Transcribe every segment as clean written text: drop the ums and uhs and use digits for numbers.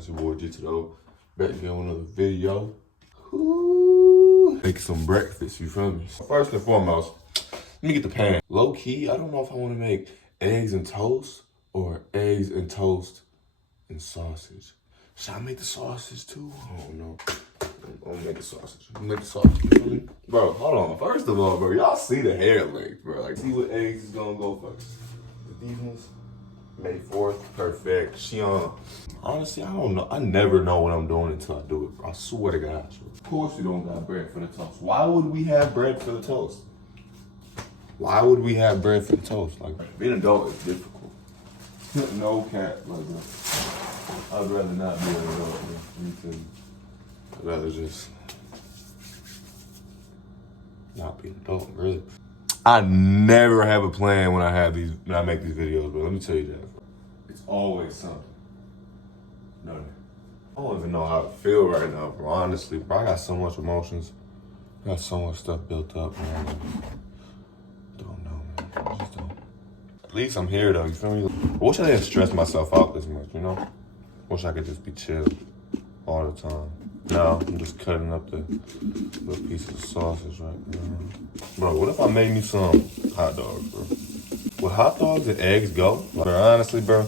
It's your boy G2O. Back again with another video. Ooh, making some breakfast, you feel me? First and foremost, let me get the pan. Low key, I don't know if I want to make eggs and toast or eggs and toast and sausage. Should I make the sausage too? I don't know. I'm gonna make the sausage. You feel me? Bro, hold on. First of all, bro, y'all see the hair length, bro. Like, see what eggs is gonna go first. These ones, May 4th, perfect. She on. Honestly, I don't know. I never know what I'm doing until I do it, bro. I swear to God. Of course you don't got bread for the toast. Why would we have bread for the toast? Why would we have bread for the toast? Like, being an adult is difficult. No cap, like, bro. I'd rather not be an adult, bro. Let me tell you. I'd rather just not be an adult, really. I never have a plan when I make these videos, but let me tell you that, bro. It's always something. No, I don't even know how to feel right now, bro. Honestly, bro, I got so much emotions. I got so much stuff built up, man. Don't know, man. I just don't. At least I'm here, though. You feel me? I wish I didn't stress myself out this much, you know? Wish I could just be chill all the time. No, I'm just cutting up the little pieces of sausage right now. Bro, what if I made me some hot dogs, bro? Would hot dogs and eggs go? Like, honestly, bro,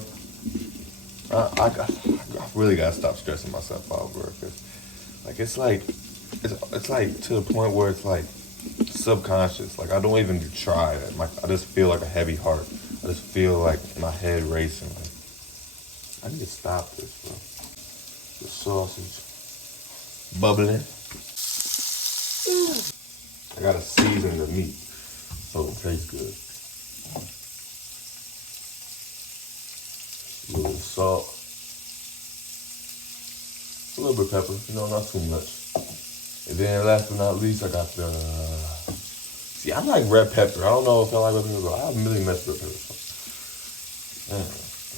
I really gotta stop stressing myself out, bro. Cause, like, it's like to the point where it's like subconscious. Like, I don't even try it. Like, I just feel like a heavy heart. I just feel like my head racing. Like, I need to stop this, bro. The sausage bubbling. I gotta season the meat so it tastes good. A little salt. A little bit of pepper, you know, not too much. And then last but not least, I got the... See, I like red pepper. I don't know if I like red pepper, but I have a million messed red pepper.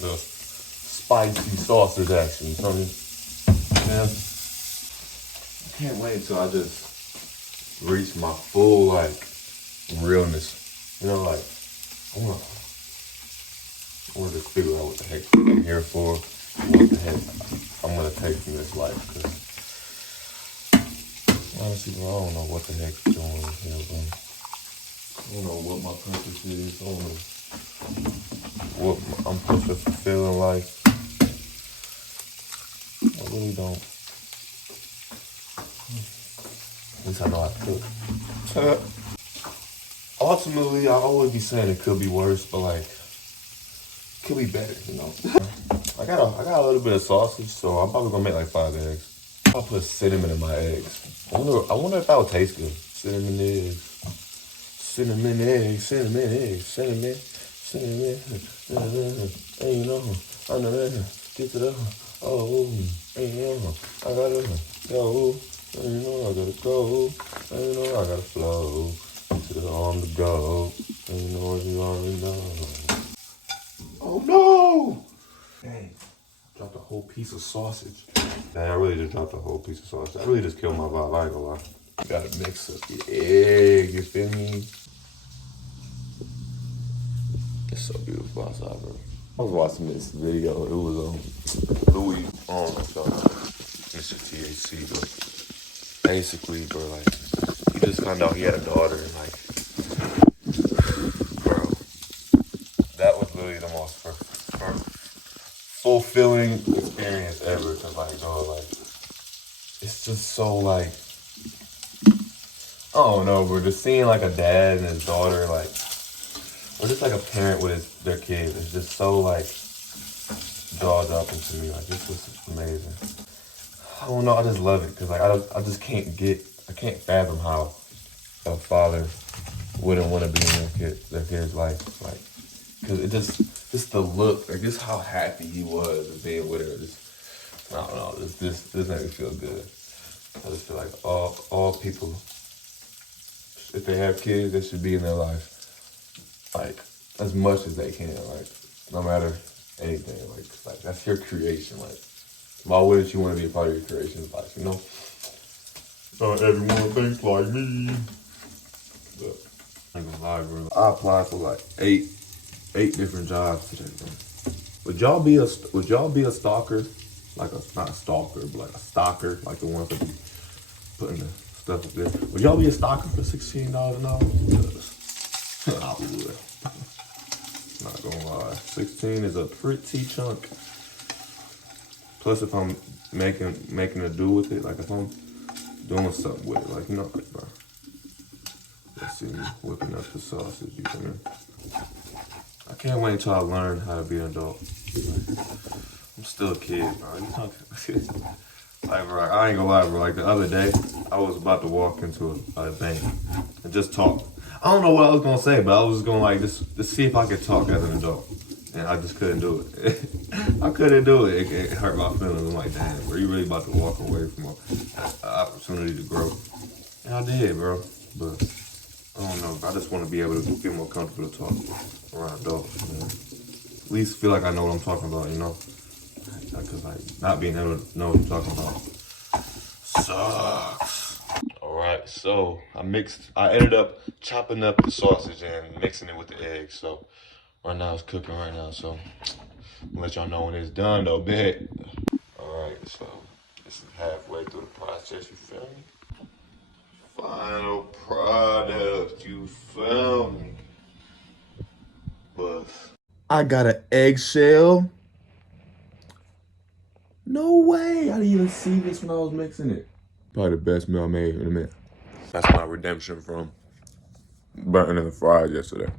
The spicy sausage action, you know what I mean? Man, I can't wait until I just reach my full, like, realness. You know, like, I want to just figure out what the heck I'm here for, what the heck I'm going to take from this life, because honestly, bro, I don't know what the heck I'm doing here, bro. I don't know what my purpose is. I don't know what I'm supposed to fulfill in life. I really don't. At least I know how to cook. Ultimately, I always be saying it could be worse, but like, it could be better, you know? I got a little bit of sausage, so I'm probably gonna make like 5 eggs. I'll put cinnamon in my eggs. I wonder if that would taste good. Cinnamon eggs. Cinnamon eggs, cinnamon eggs, cinnamon. And you know, I know that. Get to the, oh, and you know, I gotta go. And you know, I gotta go. And you know, I gotta flow. To the on the go. And you know, you already know. Oh no! Dang. Dropped a whole piece of sausage. Dang, I really just dropped a whole piece of sausage. I really just killed my vibe, I ain't gonna lie. Gotta mix up the egg, you feel me? It's so beautiful outside, bro. I was watching this video. It was Louis Mr. THC, but basically, bro, like, he just found out he had a daughter, and like, bro, that was literally the most fulfilling experience ever. Cause like, bro, like, it's just so like, I don't know, bro. Just seeing like a dad and his daughter, like, or just like a parent with their kids, it's just so like jaw-dropping to me. Like, this was amazing. I don't know, I just love it, cause like I just can't fathom how a father wouldn't want to be in their kid's life, like, cause it just the look, like, just how happy he was of being with her. Just, I don't know, this made me feel good. I just feel like all people, if they have kids, they should be in their life, like, as much as they can, like, no matter anything, like that's your creation, like, why wouldn't you want to be a part of your creation's life, you know? Not everyone thinks like me. But I ain't gonna lie, bro. I applied for like eight different jobs today, bro. Would y'all be a stalker like not a stalker, but like a stalker, like the ones that be putting the stuff up there. Would y'all be a stalker for $16 an hour? I would. Not gonna lie. 16 is a pretty chunk. Plus, if I'm making a do with it, like if I'm doing something with it, like you know, like, bro. Let's see me whipping up the sausage. You feel me? I can't wait until I learn how to be an adult. I'm still a kid, bro. You talking? Like, bro, I ain't gonna lie, bro. Like the other day, I was about to walk into a bank and just talk. I don't know what I was gonna say, but I was gonna like just see if I could talk as an adult, and I just couldn't do it. I couldn't do it. It hurt my feelings. I'm like, damn, bro, you really about to walk away from an opportunity to grow? And I did, bro. But I don't know. I just want to be able to feel more comfortable to talk around adults, man. At least feel like I know what I'm talking about, you know? Because like not being able to know what I'm talking about sucks. All right, so I ended up chopping up the sausage and mixing it with the eggs. So right now it's cooking right now. So I'm gonna let y'all know when it's done though, bet. All right, so this is halfway through the process, you feel me? Final product, you feel me? But I got an eggshell. No way! I didn't even see this when I was mixing it. Probably the best meal I made in a minute. That's my redemption from burning the fries yesterday.